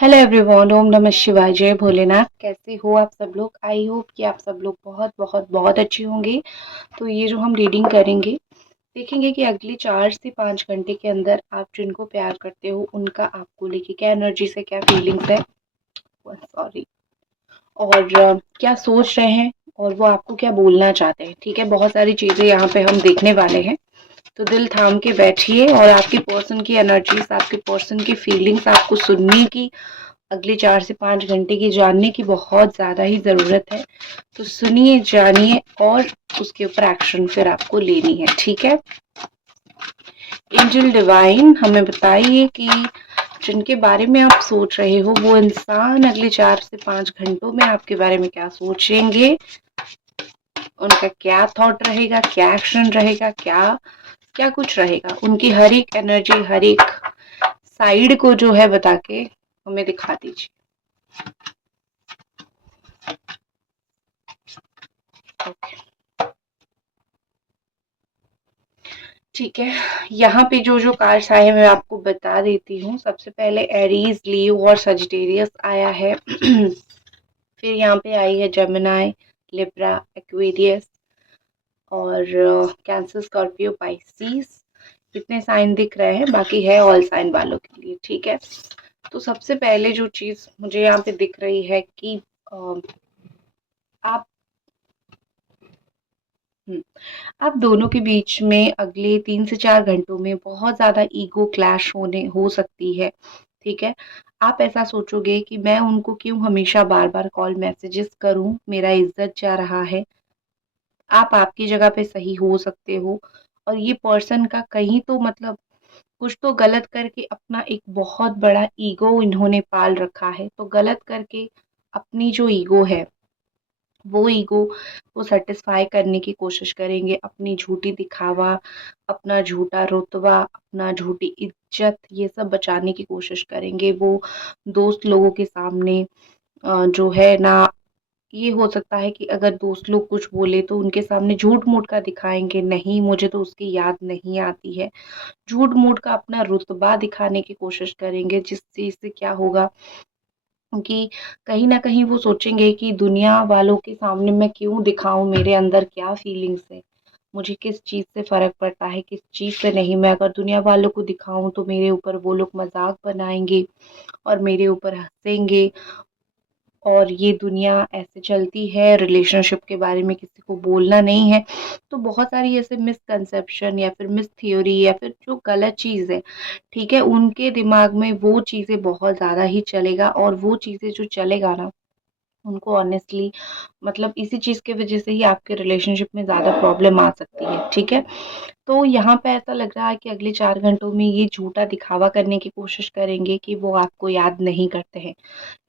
Hello everyone, ओम नमः शिवाय, जय भोलेनाथ। कैसे हो आप सब लोग? आई होप कि आप सब लोग बहुत बहुत बहुत अच्छे होंगे। तो ये जो हम रीडिंग करेंगे, देखेंगे कि अगले 4 से 5 घंटे के अंदर आप जिनको प्यार करते हो उनका आपको लेके क्या एनर्जी से क्या फीलिंग्स है, सॉरी, और क्या सोच रहे हैं और वो आपको क्या बोलना चाहते हैं। ठीक है, बहुत सारी चीजें यहाँ पे हम देखने वाले हैं। तो दिल थाम के बैठिए और आपकी पर्सन की एनर्जीज, आपके पर्सन की फीलिंग्स आपको सुनने की, अगले 4 से 5 घंटे की जानने की बहुत ज़्यादा ही ज़रूरत है। तो सुनिए, जानिए और उसके ऊपर एक्शन फिर आपको लेनी है। ठीक है, एंजल डिवाइन हमें बताइए कि जिनके बारे में आप सोच रहे हो वो इंसान अगले 4 से 5 घंटों में आपके बारे में क्या सोचेंगे, उनका क्या थॉट रहेगा, क्या एक्शन रहेगा, क्या क्या कुछ रहेगा, उनकी हर एक एनर्जी, हर एक साइड को जो है बता के हमें दिखा दीजिए। ओके, ठीक है। यहाँ पे जो जो कार्ड्स आए हैं मैं आपको बता देती हूँ। सबसे पहले एरीज, लियो और सजिटेरियस आया है। फिर यहाँ पे आई है जेमिनाई, लिब्रा, एक्वेरियस और कैंसर, स्कॉर्पियो, पाइसिस। इतने साइन दिख रहे हैं, बाकी है ऑल साइन वालों के लिए। ठीक है, तो सबसे पहले जो चीज मुझे यहाँ पे दिख रही है कि आप आप दोनों के बीच में अगले 3 से 4 घंटों में बहुत ज़्यादा ईगो क्लैश होने हो सकती है। ठीक है, आप ऐसा सोचोगे कि मैं उनको क्यों हमेशा बार बार कॉल मैसेजेस करूं, मेरा इज्जत जा रहा है। आप आपकी जगह पे सही हो सकते हो और ये पर्सन का कहीं तो मतलब कुछ तो गलत करके अपना एक बहुत बड़ा ईगो इन्होंने पाल रखा है। तो गलत करके अपनी जो ईगो है, वो ईगो को सेटिस्फाई करने की कोशिश करेंगे। अपनी झूठी दिखावा, अपना झूठा रुतबा, अपना झूठी इज्जत, ये सब बचाने की कोशिश करेंगे। वो दोस्त लोगों के सामने जो है ना, ये हो सकता है कि अगर दोस्त लोग कुछ बोले तो उनके सामने झूठ मूठ का दिखाएंगे, नहीं मुझे तो उसकी याद नहीं आती है। झूठ मूठ का अपना रुतबा दिखाने की कोशिश करेंगे, जिस चीज से क्या होगा कि कहीं न कहीं वो सोचेंगे कि दुनिया वालों के सामने मैं क्यों दिखाऊँ मेरे अंदर क्या फीलिंग्स है। मुझे किस चीज़ से फ़र्क पड़ता है, किस चीज़ से नहीं। मैं अगर दुनिया वालों को दिखाऊँ तो मेरे ऊपर वो लोग मज़ाक बनाएँगे और मेरे ऊपर हँसेंगे। और ये दुनिया ऐसे चलती है, रिलेशनशिप के बारे में किसी को बोलना नहीं है। तो बहुत सारी ऐसे मिसकंसेप्शन या फिर मिस थ्योरी या फिर जो गलत चीज़ है, ठीक है, उनके दिमाग में वो चीज़ें बहुत ज़्यादा ही चलेगा और वो चीज़ें जो चलेगा ना, उनको ऑनेस्टली मतलब इसी चीज़ की वज़ह से ही आपके रिलेशनशिप में ज़्यादा प्रॉब्लम आ सकती है। ठीक है? तो यहाँ पे ऐसा लग रहा है कि अगले 4 घंटों में ये झूठा दिखावा करने की कोशिश करेंगे कि वो आपको याद नहीं करते हैं।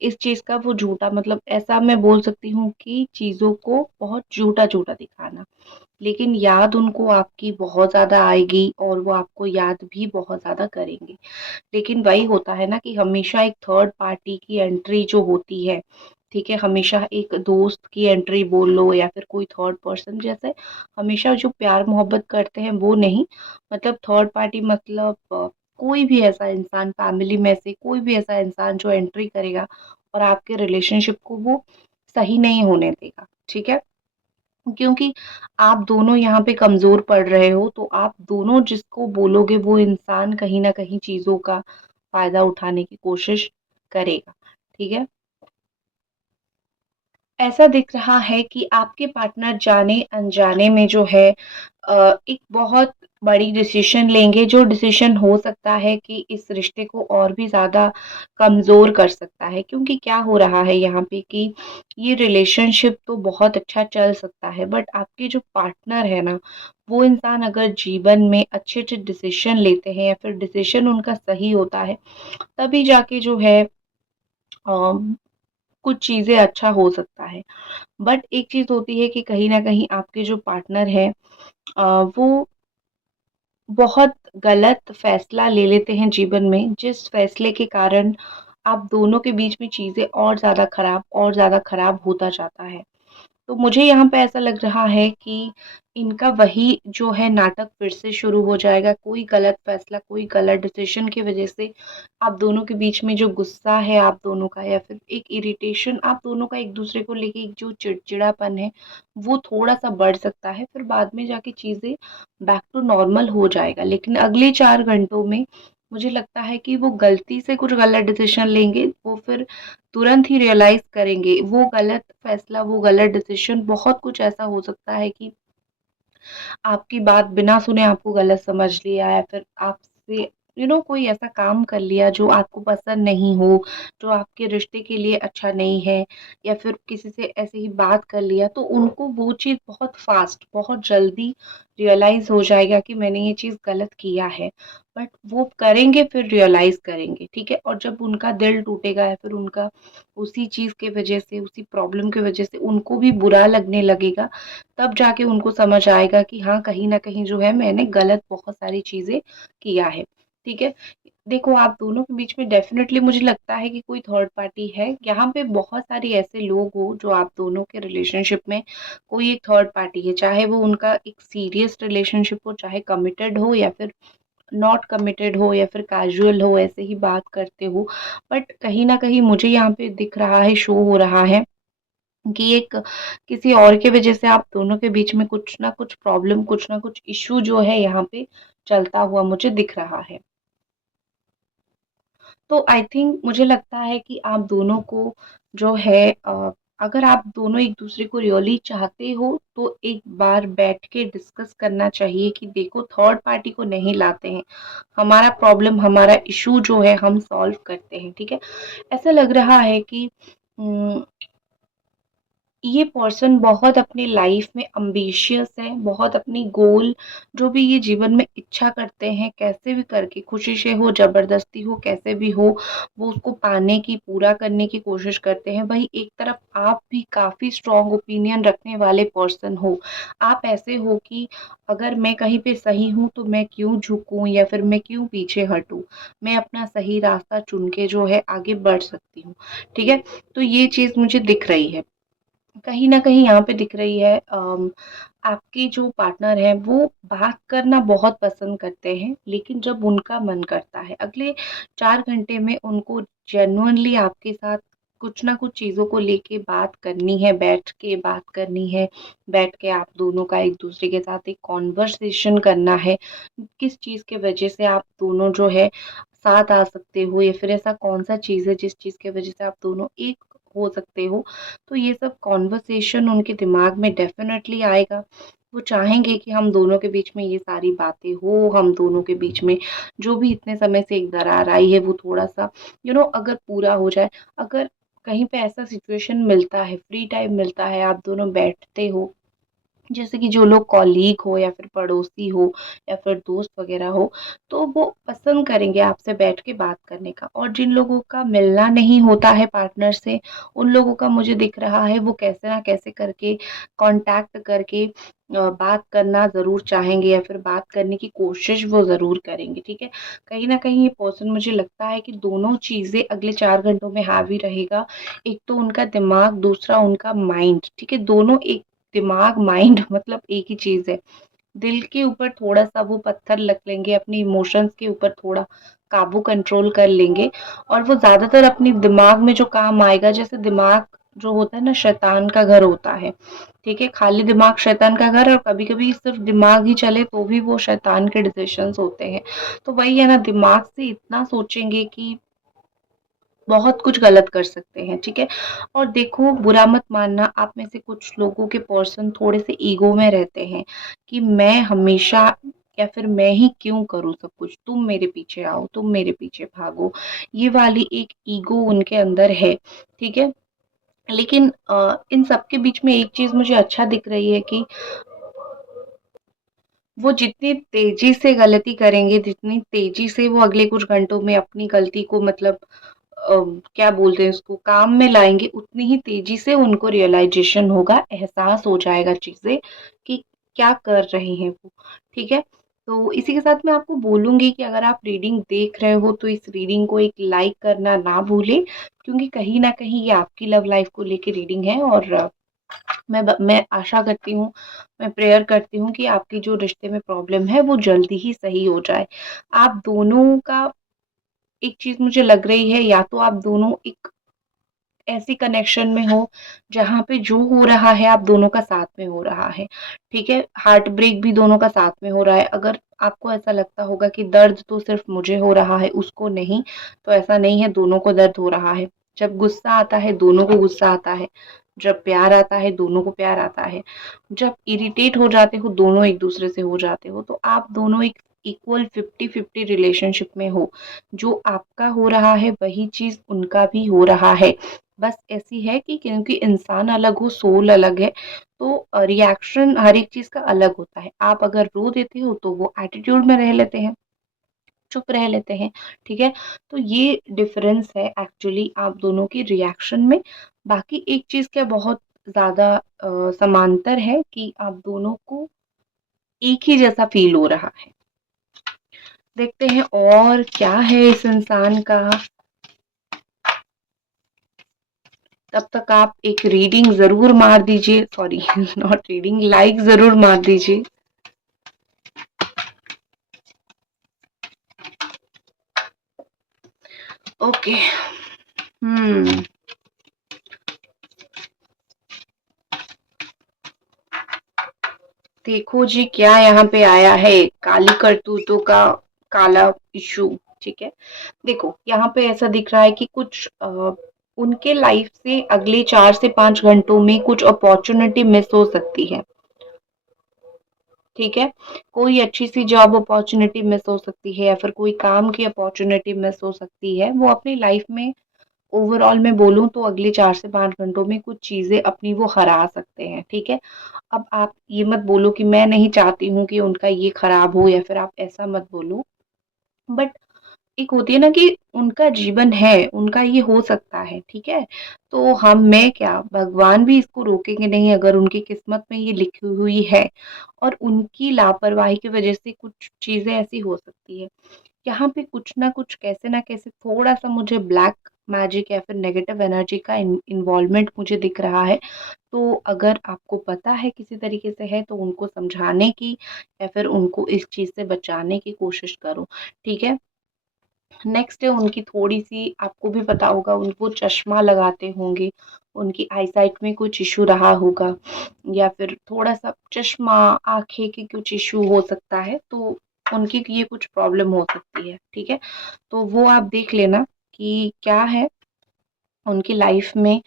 इस चीज़ का वो झूठा मतलब ऐसा मैं बोल सकती हूँ कि चीज़ों को बहुत झूठा-झूठा दिखाना। लेकिन याद उनको आपकी बहुत ज़्यादा आएगी और वो आपको याद भी बहुत ज़्यादा करेंगे। लेकिन वही होता है ना कि हमेशा एक थर्ड पार्टी की एंट्री जो होती है, ठीक है, हमेशा एक दोस्त की एंट्री बोल लो या फिर कोई थर्ड पर्सन, जैसे हमेशा जो प्यार मोहब्बत करते हैं वो नहीं, मतलब थर्ड पार्टी मतलब कोई भी ऐसा इंसान, फैमिली में से कोई भी ऐसा इंसान जो एंट्री करेगा और आपके रिलेशनशिप को वो सही नहीं होने देगा। ठीक है, क्योंकि आप दोनों यहाँ पे कमज़ोर पड़ रहे हो, तो आप दोनों जिसको बोलोगे वो इंसान कहीं न कहीं चीज़ों का फ़ायदा उठाने की कोशिश करेगा। ठीक है? ऐसा दिख रहा है कि आपके पार्टनर जाने-अनजाने में जो है एक बहुत बड़ी डिसीज़न लेंगे, जो डिसीज़न हो सकता है कि इस रिश्ते को और भी ज़्यादा कमज़ोर कर सकता है। क्योंकि क्या हो रहा है यहाँ पे कि ये रिलेशनशिप तो बहुत अच्छा चल सकता है, बट आपके जो पार्टनर है ना, वो इंसान अगर जीवन में अच्छे-अच्छे डिसीज़न लेते हैं या फिर डिसीज़न उनका सही होता है, तभी जाके जो है अ, कुछ चीज़ें अच्छा हो सकता है। बट एक चीज़ होती है कि कहीं न कहीं आपके जो पार्टनर हैं वो बहुत गलत फ़ैसला ले लेते हैं जीवन में, जिस फ़ैसले के कारण आप दोनों के बीच में चीज़ें और ज़्यादा ख़राब होता जाता है। तो मुझे यहाँ पे ऐसा लग रहा है कि इनका वही जो है नाटक फिर से शुरू हो जाएगा। कोई गलत फैसला, कोई गलत डिसीज़न की वज़ह से आप दोनों के बीच में जो गुस्सा है आप दोनों का, या फिर एक इरिटेशन आप दोनों का एक-दूसरे को लेके एक जो चिड़चिड़ापन है, वो थोड़ा-सा बढ़ सकता है। फिर बाद में जाके चीज़ें बैक टू नॉर्मल हो जाएगा। लेकिन अगले 4 घंटों में मुझे लगता है कि वो गलती से कुछ गलत डिसीज़न लेंगे, वो फिर तुरंत ही रियलाइज़ करेंगे। वो गलत फ़ैसला, वो गलत डिसीज़न, बहुत कुछ ऐसा हो सकता है कि आपकी बात बिना सुने आपको गलत समझ लिया, या फिर आपसे कोई ऐसा काम कर लिया जो आपको पसंद नहीं हो, जो आपके रिश्ते के लिए अच्छा नहीं है, या फिर किसी से ऐसे ही बात कर लिया, तो उनको वो चीज़ बहुत फ़ास्ट, बहुत जल्दी रियलाइज़ हो जाएगा कि मैंने ये चीज़ गलत किया है। बट वो करेंगे, फिर रियलाइज़ करेंगे, ठीक है? और जब उनका दिल टूटेगा, या फिर उनका उसी चीज़ की वज़ह से, उसी प्रॉब्लम की वज़ह से उनको भी बुरा लगने लगेगा, तब जाके उनको समझ आएगा कि हाँ, कहीं न कहीं जो है मैंने गलत बहुत सारी चीज़ें किया है, ठीक है? देखो, आप दोनों के बीच में डेफ़िनेटली मुझे लगता है कि कोई थर्ड पार्टी है। यहाँ पे बहुत सारे ऐसे लोग हो जो आप दोनों के रिलेशनशिप में कोई एक थर्ड पार्टी है, चाहे वो उनका एक सीरियस रिलेशनशिप हो, चाहे कमिटेड हो या फिर नॉट कमिटेड हो, या फिर कैज़ुअल हो, ऐसे ही बात करते हो। बट कहीं न कहीं मुझे यहाँ पे दिख रहा है, शो हो रहा है कि एक किसी और की वजह से आप दोनों के बीच में कुछ ना कुछ प्रॉब्लम, कुछ ना कुछ इश्यू जो है यहाँ पे चलता हुआ मुझे दिख रहा है। तो आई थिंक मुझे लगता है कि आप दोनों को जो है अगर आप दोनों एक-दूसरे को रियली चाहते हो, तो एक बार बैठ के डिस्कस करना चाहिए कि देखो, थर्ड पार्टी को नहीं लाते हैं। हमारा प्रॉब्लम, हमारा इश्यू जो है हम सॉल्व करते हैं, ठीक है? ऐसा लग रहा है कि उम ये पर्सन बहुत अपनी लाइफ में एम्बिशियस है, बहुत अपनी गोल, जो भी ये जीवन में इच्छा करते हैं, कैसे भी करके, खुशी से हो, ज़बरदस्ती हो, कैसे भी हो, वो उसको पाने की, पूरा करने की कोशिश करते हैं। वहीं एक तरफ आप भी काफ़ी स्ट्रॉन्ग ओपिनियन रखने वाले पर्सन हो। आप ऐसे हो कि अगर मैं कहीं पे सही हूँ, तो मैं क्यों झुकूँ, या फिर मैं क्यों पीछे हटूँ? मैं अपना सही रास्ता चुन के जो है आगे बढ़ सकती हूँ, ठीक है? तो ये चीज़ मुझे दिख रही है। कहीं न कहीं यहाँ पे दिख रही है आपके जो पार्टनर हैं वो बात करना बहुत पसंद करते हैं, लेकिन जब उनका मन करता है, अगले 4 घंटे में उनको जेन्युइनली आपके साथ कुछ ना कुछ चीज़ों को लेके बात करनी है, बैठ के बात करनी है, बैठ के आप दोनों का एक-दूसरे के साथ एक कन्वर्सेशन करना है। किस चीज़ की वजह से आप दोनों जो है साथ आ सकते हो, या फिर ऐसा कौन-सा चीज़ है जिस चीज़ की वजह से आप दोनों एक हो सकते हो। तो ये सब कॉन्वर्सेशन उनके दिमाग में डेफ़िनेटली आएगा। वो चाहेंगे कि हम दोनों के बीच में ये सारी बातें हो, हम दोनों के बीच में जो भी इतने समय से एक दरार आई है वो थोड़ा-सा अगर पूरा हो जाए। अगर कहीं पे ऐसा सिचुएशन मिलता है, फ्री टाइम मिलता है, आप दोनों बैठते हो, जैसे कि जो लोग कॉलीग हो, या फिर पड़ोसी हो, या फिर दोस्त वगैरह हो, तो वो पसंद करेंगे आपसे बैठ के बात करने का। और जिन लोगों का मिलना नहीं होता है पार्टनर से, उन लोगों का मुझे दिख रहा है वो कैसे ना कैसे करके कॉन्टैक्ट करके बात करना ज़रूर चाहेंगे, या फिर बात करने की कोशिश वो ज़रूर करेंगे, ठीक है? कहीं न कहीं ये पर्सन, मुझे लगता है कि दोनों चीज़ें अगले 4 घंटों में हावी रहेगा। एक तो उनका दिमाग, दूसरा उनका माइंड, ठीक है? दोनों एक दिमाग, माइंड मतलब एक ही चीज़ है। दिल के ऊपर थोड़ा-सा वो पत्थर रख लेंगे, अपने इमोशंस के ऊपर थोड़ा काबू कंट्रोल कर लेंगे, और वो ज़्यादातर अपने दिमाग में जो काम आएगा, जैसे दिमाग जो होता है ना, शैतान का घर होता है, ठीक है? खाली दिमाग शैतान का घर, और कभी-कभी सिर्फ़ दिमाग ही चले तो भी वो शैतान के डिसीज़न्स होते हैं। तो वही है ना, दिमाग से इतना सोचेंगे कि बहुत कुछ गलत कर सकते हैं, ठीक है? और देखो, बुरा मत मानना, आप में से कुछ लोगों के पर्सन थोड़े-से ईगो में रहते हैं कि मैं हमेशा, या फिर मैं ही क्यों करूँ सब कुछ, तुम मेरे पीछे आओ, तुम मेरे पीछे भागो। ये वाली एक ईगो उनके अंदर है, ठीक है? लेकिन इन सब के बीच में एक चीज़ मुझे अच्छा दिख रही है कि वो जितनी तेज़ी से गलती करेंगे, जितनी तेज़ी से वो अगले कुछ घंटों में अपनी गलती को, मतलब अ, क्या बोलते हैं उसको, काम में लाएँगे, उतनी ही तेज़ी से उनको रियलाइज़ेशन होगा, एहसास हो जाएगा चीज़ें कि क्या कर रहे हैं वो, ठीक है? तो इसी के साथ मैं आपको बोलूँगी कि अगर आप रीडिंग देख रहे हो, तो इस रीडिंग को एक लाइक करना ना भूलें, क्योंकि कहीं न कहीं ये आपकी लव लाइफ़ को लेके रीडिंग है, और मैं आशा करती हूँ, मैं प्रेयर करती हूँ कि आपकी जो रिश्ते में प्रॉब्लम है वो जल्दी ही सही हो जाए। आप दोनों का एक चीज़ मुझे लग रही है, या तो आप दोनों एक ऐसी कनेक्शन में हो जहाँ पे जो हो रहा है आप दोनों का साथ में हो रहा है, ठीक है? हार्ट ब्रेक भी दोनों का साथ में हो रहा है। अगर आपको ऐसा लगता होगा कि दर्द तो सिर्फ़ मुझे हो रहा है, उसको नहीं, तो ऐसा नहीं है, दोनों को दर्द हो रहा है। जब गुस्सा आता है, दोनों को गुस्सा आता है। जब प्यार आता है, दोनों को प्यार आता है। जब इरिटेट हो जाते हो, दोनों एक-दूसरे से हो जाते हो, तो आप दोनों एक इक्वल 50-50 रिलेशनशिप में हो। जो आपका हो रहा है, वही चीज़ उनका भी हो रहा है। बस ऐसी है कि क्योंकि इंसान अलग हो, सोल अलग है, तो रिएक्शन हर एक चीज़ का अलग होता है। आप अगर रो देते हो तो वो एटीट्यूड में रह लेते हैं, चुप रह लेते हैं, ठीक है? तो ये डिफ़रेंस है एक्चुअली आप दोनों की रिएक्शन में। बाकी एक चीज़ क्या बहुत ज़्यादा समांतर है कि आप दोनों को एक ही जैसा फ़ील हो रहा है। देखते हैं और क्या है इस इंसान का। तब तक आप एक रीडिंग ज़रूर मार दीजिए, सॉरी नॉट रीडिंग, लाइक ज़रूर मार दीजिए। ओके। हम्म। देखो जी क्या यहाँ पे आया है, काली करतूतों का काला इशू, ठीक है? देखो यहाँ पे ऐसा दिख रहा है कि कुछ उनके लाइफ से अगले 4 से 5 घंटों में कुछ अपॉर्चुनिटी मिस हो सकती है, ठीक है? कोई अच्छी सी जॉब अपॉर्चुनिटी मिस हो सकती है, या फिर कोई काम की अपॉर्चुनिटी मिस हो सकती है। वो अपनी लाइफ में ओवरऑल मैं बोलूँ तो अगले 4 से 5 घंटों में कुछ चीज़ें अपनी वो हरा सकते हैं, ठीक है? अब आप ये मत बोलो कि मैं नहीं चाहती हूँ कि उनका ये खराब हो, या फिर आप ऐसा मत बोलो। बट एक होती है ना कि उनका जीवन है, उनका ये हो सकता है, ठीक है? तो हम मैं क्या, भगवान भी इसको रोकेंगे नहीं अगर उनकी किस्मत में ये लिखी हुई है, और उनकी लापरवाही की वजह से कुछ चीज़ें ऐसी हो सकती है। यहाँ पे कुछ ना कुछ कैसे ना कैसे थोड़ा-सा मुझे ब्लैक मैजिक या फिर नेगेटिव एनर्जी का इन्वॉल्वमेंट मुझे दिख रहा है। तो अगर आपको पता है किसी तरीके से है तो उनको समझाने की या फिर उनको इस चीज़ से बचाने की कोशिश करो, ठीक है? नेक्स्ट है उनकी थोड़ी-सी, आपको भी पता होगा वो चश्मा लगाते होंगे, उनकी आईसाइट में कुछ इश्यू रहा होगा, या फिर थोड़ा-सा चश्मा, आँखें के कुछ इश्यू हो सकता है, तो उनकी ये कुछ प्रॉब्लम हो सकती है, ठीक है? तो वो आप देख लेना कि क्या है उनकी लाइफ में,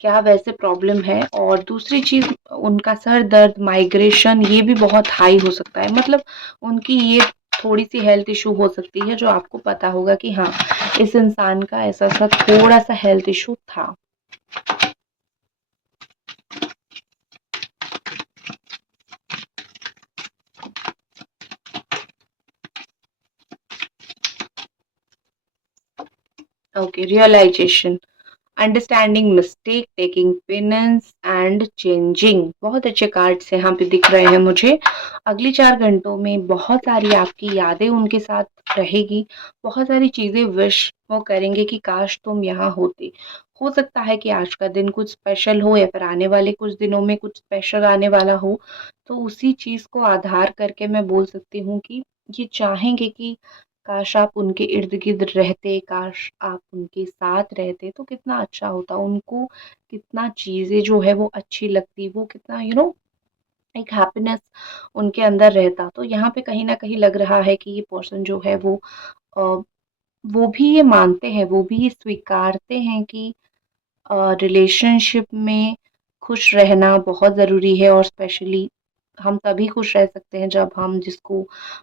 क्या वैसे प्रॉब्लम है। और दूसरी चीज़, उनका सर दर्द, माइग्रेशन ये भी बहुत हाई हो सकता है। मतलब उनकी ये थोड़ी-सी हेल्थ इश्यू हो सकती है जो आपको पता होगा कि हाँ, इस इंसान का ऐसा-सा थोड़ा-सा हेल्थ इश्यू था। Okay, realization, understanding mistake, taking penance and changing, बहुत अच्छे कार्ड्स यहाँ पे दिख रहे हैं मुझे। अगले 4 घंटों में बहुत सारी आपकी यादें उनके साथ रहेगी, बहुत सारी चीज़ें विश वो करेंगे कि काश तुम यहाँ होते। हो सकता है कि आज का दिन कुछ स्पेशल हो, या फिर आने वाले कुछ दिनों में कुछ स्पेशल आने वाला हो, तो उसी चीज़ को आधार करके मैं बोल सकती हूँ कि ये चाहेंगे कि काश आप उनके इर्द-गिर्द रहते, काश आप उनके साथ रहते तो कितना अच्छा होता। उनको कितना चीज़ें जो है वो अच्छी लगती, वो कितना एक हैप्पीनेस उनके अंदर रहता। तो यहाँ पे कहीं न कहीं लग रहा है कि ये पर्सन जो है अ, वो भी ये मानते हैं, वो भी ये स्वीकारते हैं कि रिलेशनशिप में खुश रहना बहुत ज़रूरी है, और स्पेशली हम तभी खुश रह सकते हैं जब हम जिसको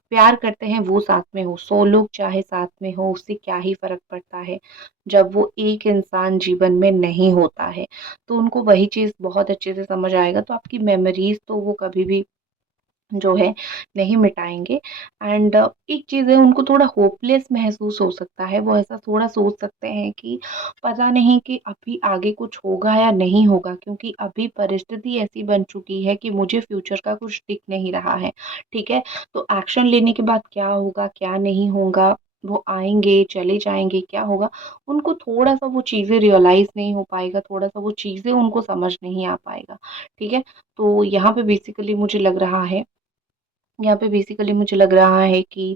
प्यार करते हैं वो साथ में हो। 100 लोग चाहे साथ में हो, उससे क्या ही फ़र्क पड़ता है जब वो एक इंसान जीवन में नहीं होता है। तो उनको वही चीज़ बहुत अच्छे से समझ आएगा, तो आपकी मेमोरीज़ तो वो कभी भी जो है नहीं मिटाएँगे। एंड एक चीज़ है, उनको थोड़ा होपलेस महसूस हो सकता है, वो ऐसा थोड़ा सोच सकते हैं कि पता नहीं कि अभी आगे कुछ होगा या नहीं होगा, क्योंकि अभी परिस्थिति ऐसी बन चुकी है कि मुझे फ्यूचर का कुछ दिख नहीं रहा है, ठीक है? तो एक्शन लेने के बाद क्या होगा, क्या नहीं होगा, वो आएँगे, चले जाएँगे, क्या होगा? उनको थोड़ा-सा वो चीज़ें रियलाइज़ नहीं हो पाएगा, थोड़ा-सा वो चीज़ें उनको समझ नहीं आ पाएगा, ठीक है? तो यहाँ पे बेसिकली मुझे लग रहा है कि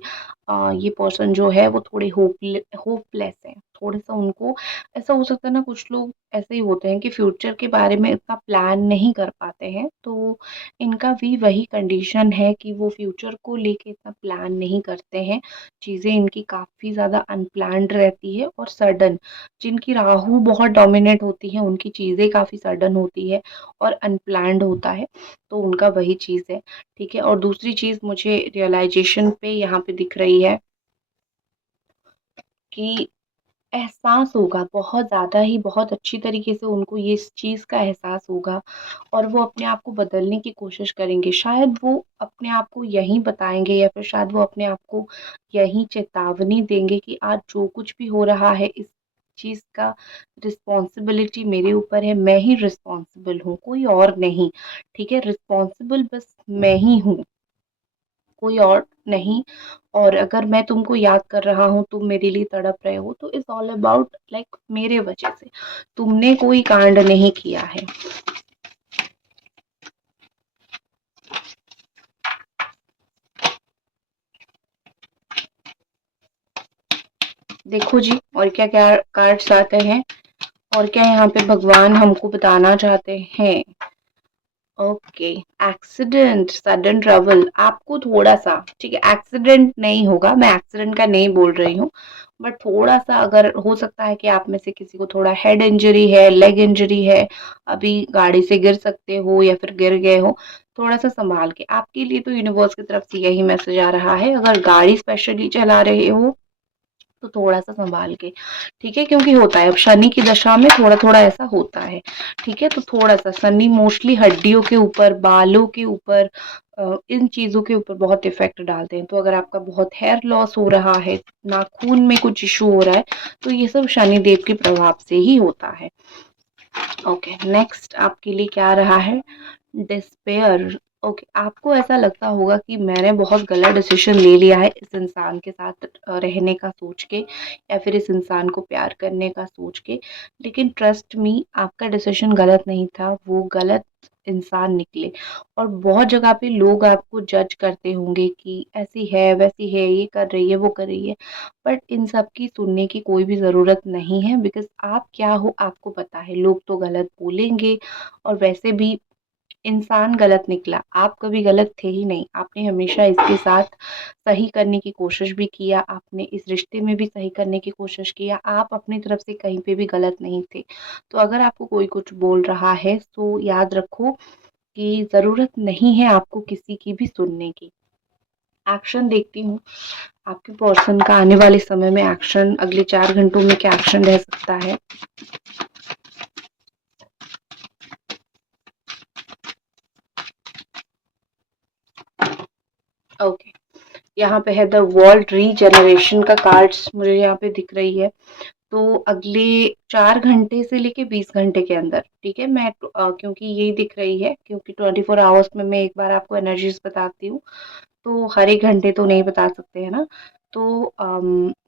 ये पर्सन जो है वो थोड़े होपलेस हैं। थोड़ा-सा उनको ऐसा हो सकता है ना, कुछ लोग ऐसे ही होते हैं कि फ्यूचर के बारे में इतना प्लान नहीं कर पाते हैं, तो इनका भी वही कंडीशन है कि वो फ्यूचर को लेके इतना प्लान नहीं करते हैं। चीज़ें इनकी काफ़ी ज़्यादा अनप्लान्ड रहती है और सडन, जिनकी राहु बहुत डोमिनेट होती है, उनकी चीज़ें काफ़ी सडन होती है और अनप्लान्ड होता है, तो उनका वही चीज़ है। ठीक है? और दूसरी चीज़ मुझे रियलाइज़ेशन पे यहाँ पे दिख रही है कि एहसास होगा बहुत ज़्यादा ही, बहुत अच्छी तरीके से उनको ये इस चीज़ का एहसास होगा और वो अपने आप को बदलने की कोशिश करेंगे। शायद वो अपने आप को यहीं बताएँगे या फिर शायद वो अपने आप को यहीं चेतावनी देंगे कि आज जो कुछ भी हो रहा है, इस चीज़ का रिस्पॉन्सिबिलिटी मेरे ऊपर है, मैं ही रिस्पॉन्सिबल हूँ, कोई और नहीं। ठीक है? रिस्पॉन्सिबल बस मैं ही हूँ। कोई और नहीं। और अगर मैं तुमको याद कर रहा हूँ, तुम मेरे लिए तड़प रहे हो, तो इट्स ऑल अबाउट लाइक मेरे वजह से। तुमने कोई कांड नहीं किया है। देखो जी, और क्या-क्या कार्ड्स आते हैं और क्या यहाँ पे भगवान हमको बताना चाहते हैं। ओके, एक्सीडेंट, सडन ट्रबल, आपको थोड़ा-सा, ठीक है, एक्सीडेंट नहीं होगा, मैं एक्सीडेंट का नहीं बोल रही हूँ, बट थोड़ा-सा अगर हो सकता है कि आप में से किसी को थोड़ा हेड इंजरी है, लेग इंजरी है, अभी गाड़ी से गिर सकते हो या फिर गिर गए हो, थोड़ा-सा सँभाल के। आपके लिए तो यूनिवर्स की तरफ से यही मैसेज आ रहा है, अगर गाड़ी स्पेशली चला रहे हो तो थोड़ा-सा सँभाल के, ठीक है? क्योंकि होता है, अब शनि की दशा में थोड़ा-थोड़ा ऐसा होता है, ठीक है? तो थोड़ा-सा शनि मोस्टली हड्डियों के ऊपर, बालों के ऊपर, इन चीज़ों के ऊपर बहुत इफ़ेक्ट डालते हैं। तो अगर आपका बहुत हेयर लॉस हो रहा है, नाखून में कुछ इश्यू हो रहा है, तो ये सब शनि देव के प्रभाव से ही होता है। ओके, नेक्स्ट आपके लिए क्या रहा है? डिस्पेयर। ओके, आपको ऐसा लगता होगा कि मैंने बहुत गलत डिसीजन ले लिया है इस इंसान के साथ रहने का सोच के या फिर इस इंसान को प्यार करने का सोच के, लेकिन ट्रस्ट मी, आपका डिसीजन गलत नहीं था, वो गलत इंसान निकले। और बहुत जगह पे लोग आपको जज करते होंगे कि ऐसी है, वैसी है, ये कर रही है, वो कर रही है, बट इन सब की सुनने की कोई भी ज़रूरत नहीं है, बिकॉज़ आप क्या हो आपको पता है। लोग तो गलत बोलेंगे और वैसे भी इंसान गलत निकला, आप कभी गलत थे ही नहीं। आपने हमेशा इसके साथ सही करने की कोशिश भी किया, आपने इस रिश्ते में भी सही करने की कोशिश किया, आप अपनी तरफ से कहीं पे भी गलत नहीं थे। तो अगर आपको कोई कुछ बोल रहा है, तो याद रखो कि ज़रूरत नहीं है आपको किसी की भी सुनने की। एक्शन देखती हूँ, आपके पर्सन का आने वाले समय में एक्शन, अगले 4 घंटों में क्या एक्शन रह सकता है? ओके, यहाँ पे है द वर्ल्ड रीजनरेशन का कार्ड्स मुझे यहाँ पे दिख रही है। तो अगले 4 घंटे से लेके 20 घंटे के अंदर, ठीक है? क्योंकि यही दिख रही है, क्योंकि 24 आवर्स में मैं एक बार आपको एनर्जीज़ बताती हूँ, तो हर 1 घंटे तो नहीं बता सकते, है ना? तो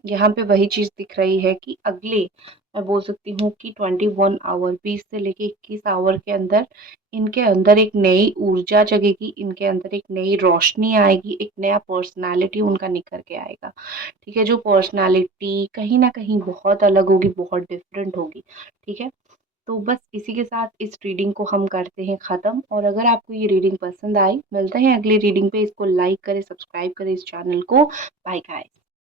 यहाँ पे वही चीज़ दिख रही है कि अगले, मैं बोल सकती हूँ कि 21 आवर, 20 से लेके 21 आवर के अंदर इनके अंदर एक नई ऊर्जा जगेगी, इनके अंदर एक नई रोशनी आएगी, एक नया पर्सनैलिटी उनका निखर के आएगा, ठीक है? जो पर्सनैलिटी कहीं न कहीं बहुत अलग होगी, बहुत डिफरेंट होगी, ठीक है? तो बस इसी के साथ इस रीडिंग को हम करते हैं ख़त्म, और अगर आपको ये रीडिंग पसंद आई, मिलते हैं अगली रीडिंग पे। इसको लाइक करें, सब्सक्राइब करें इस चैनल को। Bye guys.